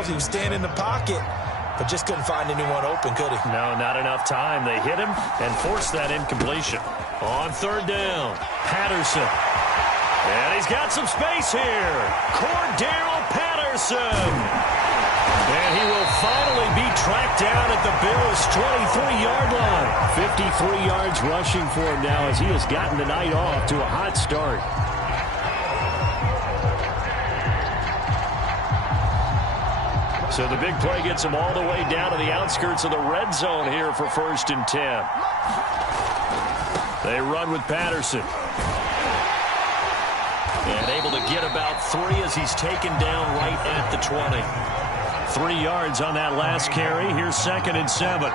themselves. He was staying in the pocket, but just couldn't find anyone open, could he? No, not enough time. They hit him and forced that incompletion. On third down, Patterson. And he's got some space here. Cordero Patterson. And he will finally be tracked down at the Bills' 23-yard line. 53 yards rushing for him now as he has gotten the night off to a hot start. So the big play gets him all the way down to the outskirts of the red zone here for 1st and 10. They run with Patterson. And able to get about 3 as he's taken down right at the 20. 3 yards on that last carry. Here's 2nd and 7.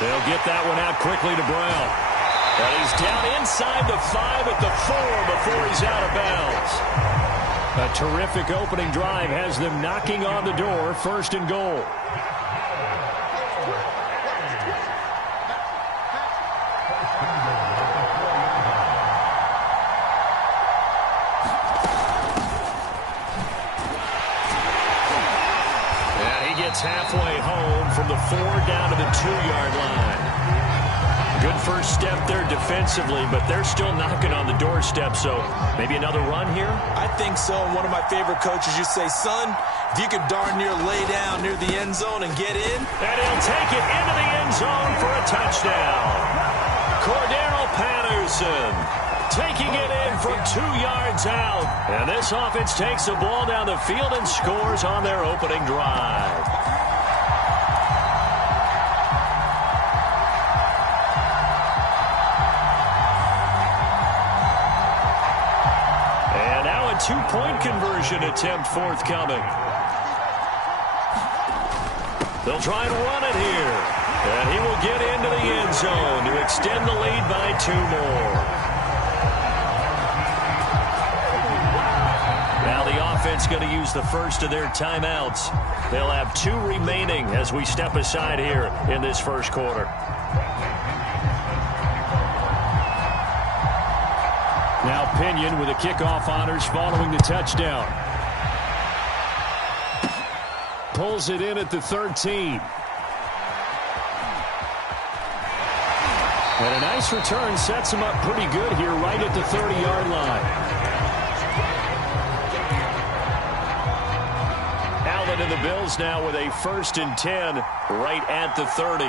They'll get that one out quickly to Brown. And he's down inside the 5 at the 4 before he's out of bounds. A terrific opening drive has them knocking on the door. 1st and goal. Halfway home from the 4 down to the 2-yard line. Good first step there defensively, but they're still knocking on the doorstep, so maybe another run here? I think so. And one of my favorite coaches, you say, son, if you could darn near lay down near the end zone and get in. And he'll take it into the end zone for a touchdown. Cordero Patterson taking it in from 2 yards out. And this offense takes the ball down the field and scores on their opening drive. And now a 2-point conversion attempt forthcoming. They'll try and run it here. And he will get into the end zone to extend the lead by 2 more. Offense going to use the first of their timeouts. They'll have 2 remaining as we step aside here in this first quarter. Now Pinion with the kickoff honors following the touchdown. Pulls it in at the 13. And a nice return sets him up pretty good here right at the 30-yard line. And the Bills now with a 1st and 10 right at the 30.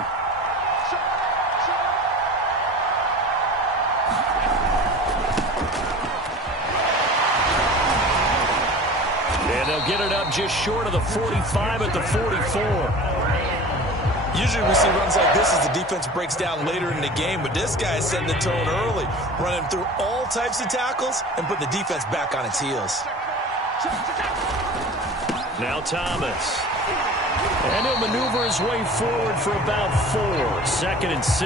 And they'll get it up just short of the 45 at the 44. Usually we see runs like this as the defense breaks down later in the game, but this guy is setting the tone early, running through all types of tackles and put the defense back on its heels. Now Thomas. And he'll maneuver his way forward for about 4. 2nd and 6.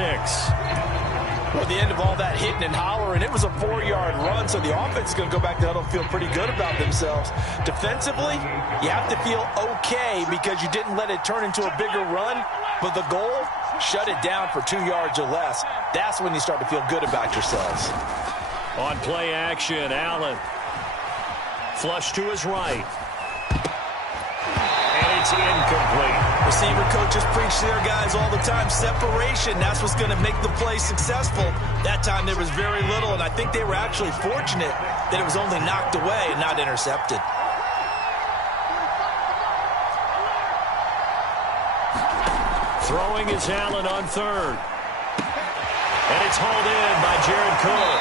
Well, at the end of all that hitting and hollering, it was a 4-yard run, so the offense is going to go back to huddle and feel pretty good about themselves. Defensively, you have to feel okay because you didn't let it turn into a bigger run, but the goal, shut it down for 2 yards or less. That's when you start to feel good about yourselves. On play action, Allen. Flush to his right. It's incomplete. Receiver coaches preach to their guys all the time. Separation, that's what's going to make the play successful. That time there was very little, and I think they were actually fortunate that it was only knocked away and not intercepted. Throwing is Allen on 3rd. And it's hauled in by Jared Cook.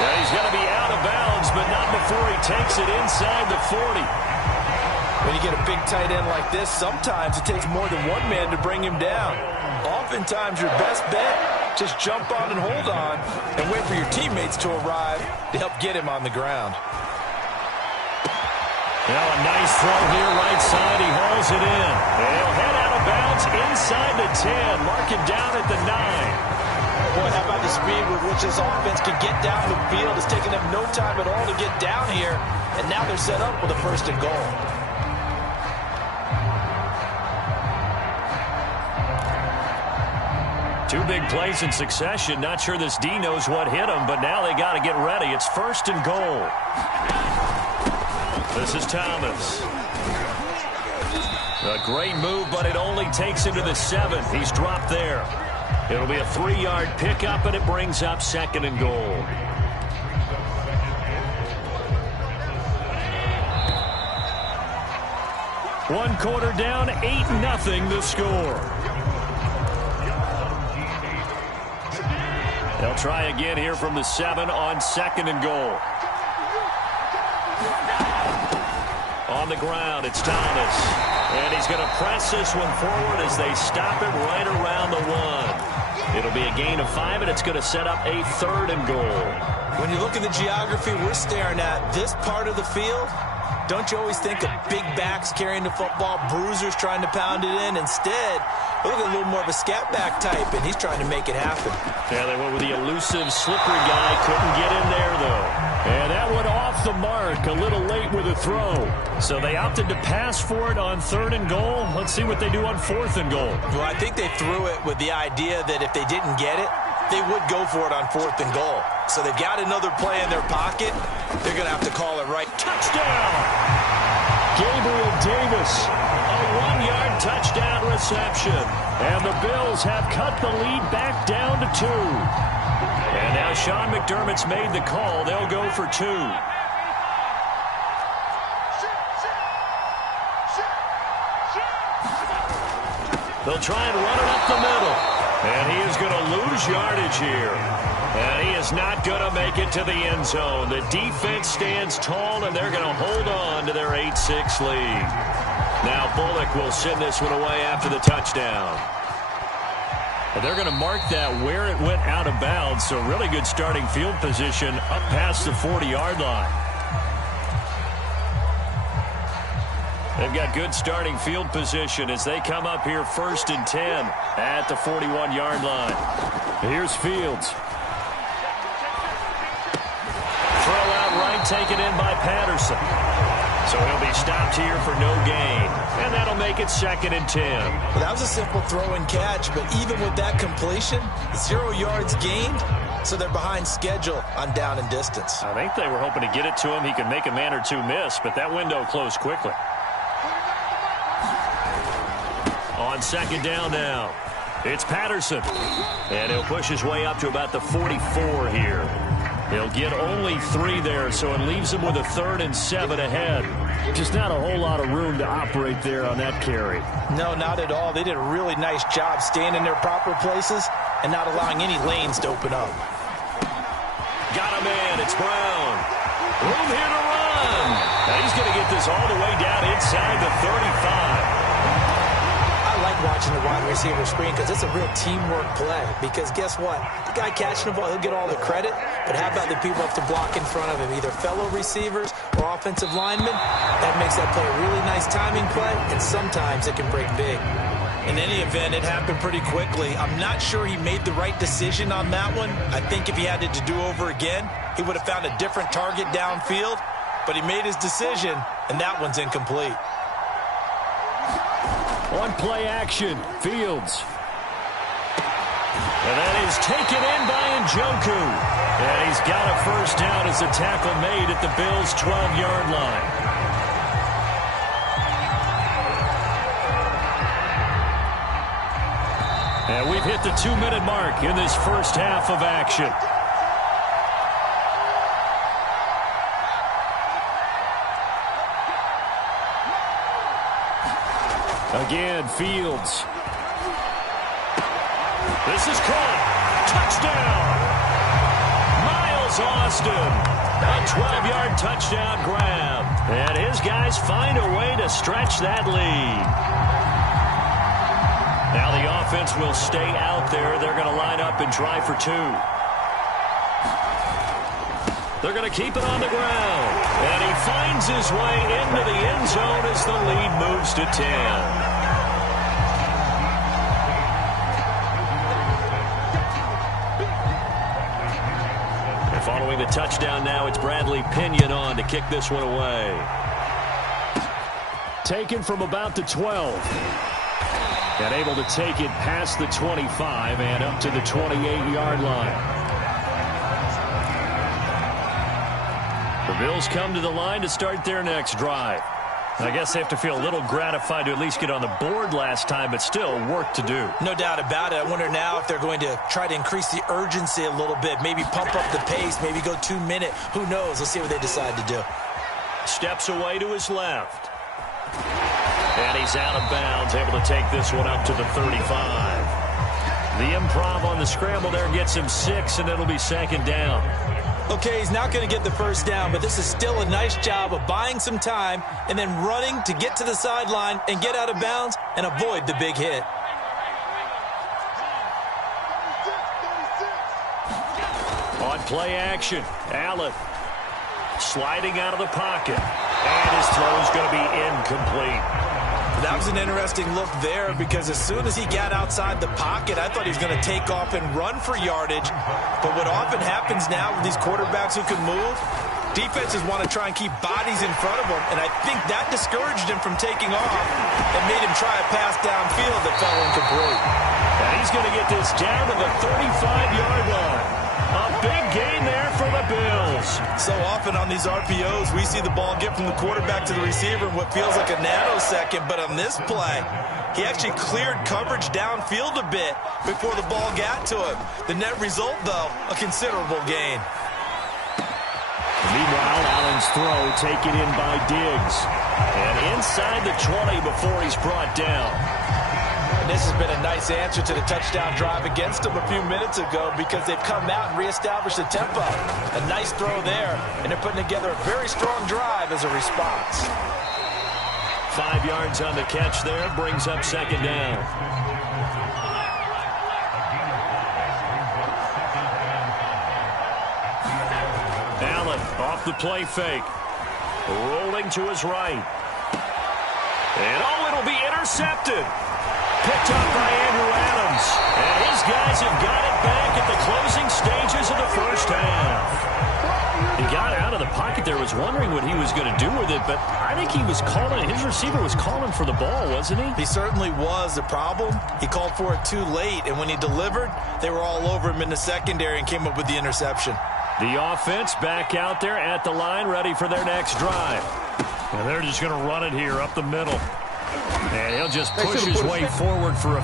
And he's going to be out of bounds, but not before he takes it inside the 40. When you get a big tight end like this, sometimes it takes more than one man to bring him down. Oftentimes, your best bet, just jump on and hold on and wait for your teammates to arrive to help get him on the ground. Now a nice throw here right side. He hauls it in. And he'll head out of bounds inside the 10. Mark it down at the 9. Boy, how about the speed with which this offense can get down the field? It's taken them no time at all to get down here. And now they're set up with a 1st and goal. Two big plays in succession. Not sure this D knows what hit him, but now they got to get ready. It's 1st and goal. This is Thomas. A great move, but it only takes him to the 7. He's dropped there. It'll be a 3-yard pickup, and it brings up 2nd and goal. One quarter down, 8-0 the score. They'll try again here from the 7 on 2nd and goal. On the ground, it's Thomas. And he's going to press this one forward as they stop him right around the 1. It'll be a gain of 5, and it's going to set up a 3rd and goal. When you look at the geography we're staring at, this part of the field, don't you always think of big backs carrying the football, bruisers trying to pound it in? Instead, look at a little more of a scat back type, and he's trying to make it happen. Yeah, they went with the elusive, slippery guy. Couldn't get in there, though. And that one off the mark, a little late with a throw. So they opted to pass for it on 3rd and goal. Let's see what they do on 4th and goal. Well, I think they threw it with the idea that if they didn't get it, they would go for it on 4th and goal. So they've got another play in their pocket. They're going to have to call it right. Touchdown! Gabriel Davis, a 1-yard touchdown reception. And the Bills have cut the lead back down to 2. And now Sean McDermott's made the call. They'll go for 2. They'll try and run it up the middle. And he is going to lose yardage here. And he is not going to make it to the end zone. The defense stands tall, and they're going to hold on to their 8-6 lead. Now Bullock will send this one away after the touchdown. And they're going to mark that where it went out of bounds. So really good starting field position up past the 40-yard line. They've got good starting field position as they come up here 1st and 10 at the 41-yard line. Here's Fields. Throw out right, taken in by Patterson. So he'll be stopped here for no gain. And that'll make it 2nd and 10. Well, that was a simple throw and catch, but even with that completion, 0 yards gained, so they're behind schedule on down and distance. I think they were hoping to get it to him. He could make a man or two miss, but that window closed quickly. On 2nd down now, it's Patterson. And he'll push his way up to about the 44 here. He'll get only 3 there, so it leaves him with a 3rd and 7 ahead. Just not a whole lot of room to operate there on that carry. No, not at all. They did a really nice job staying in their proper places and not allowing any lanes to open up. Got a man. It's Brown. Room here to run. Now he's going to get this all the way down inside the 35. I like watching the wide receiver screen because it's a real teamwork play. Because guess what? The guy catching the ball, he'll get all the credit. But how about the people have to block in front of him, either fellow receivers or offensive linemen? That makes that play a really nice timing play, and sometimes it can break big. In any event, it happened pretty quickly. I'm not sure he made the right decision on that one. I think if he had it to do over again, he would have found a different target downfield. But he made his decision, and that one's incomplete. On play action, Fields. And that is taken in by Njoku. And he's got a 1st down as the tackle made at the Bills' 12-yard line. And we've hit the 2-minute mark in this first half of action. Again, Fields. This is caught. Touchdown. Miles Austin. A 12-yard touchdown grab. And his guys find a way to stretch that lead. Now the offense will stay out there. They're going to line up and try for 2. They're going to keep it on the ground. And he finds his way into the end zone as the lead moves to 10. Following the touchdown now, it's Bradley Pinion on to kick this one away. Taken from about the 12. And able to take it past the 25 and up to the 28-yard line. The Bills come to the line to start their next drive. I guess they have to feel a little gratified to at least get on the board last time, but still work to do. No doubt about it. I wonder now if they're going to try to increase the urgency a little bit, maybe pump up the pace, maybe go 2-minute. Who knows? Let's see what they decide to do. Steps away to his left. And he's out of bounds, able to take this one up to the 35. The improv on the scramble there gets him 6, and it'll be second down. Okay, he's not going to get the first down, but this is still a nice job of buying some time and then running to get to the sideline and get out of bounds and avoid the big hit. On play action, Allen sliding out of the pocket, and his throw is going to be incomplete. That was an interesting look there because as soon as he got outside the pocket, I thought he was going to take off and run for yardage. But what often happens now with these quarterbacks who can move, defenses want to try and keep bodies in front of them, and I think that discouraged him from taking off and made him try a pass downfield that fell incomplete. And he's going to get this down to the 35-yard line. A big gain there for the Bills. So often on these RPOs, we see the ball get from the quarterback to the receiver in what feels like a nanosecond. But on this play, he actually cleared coverage downfield a bit before the ball got to him. The net result, though, a considerable gain. Meanwhile, Allen's throw taken in by Diggs. And inside the 20 before he's brought down. And this has been a nice answer to the touchdown drive against them a few minutes ago because they've come out and reestablished the tempo. A nice throw there, and they're putting together a very strong drive as a response. 5 yards on the catch there, brings up second down. Allen off the play fake. Rolling to his right. And it'll be intercepted. Picked up by Andrew Adams. And his guys have got it back at the closing stages of the first half. He got out of the pocket there, was wondering what he was going to do with it, but I think he was calling, his receiver was calling for the ball, wasn't he? He certainly was. The problem, he called for it too late, and when he delivered, they were all over him in the secondary and came up with the interception. The offense back out there at the line, ready for their next drive. And they're just going to run it here up the middle. And he'll just push his way forward for a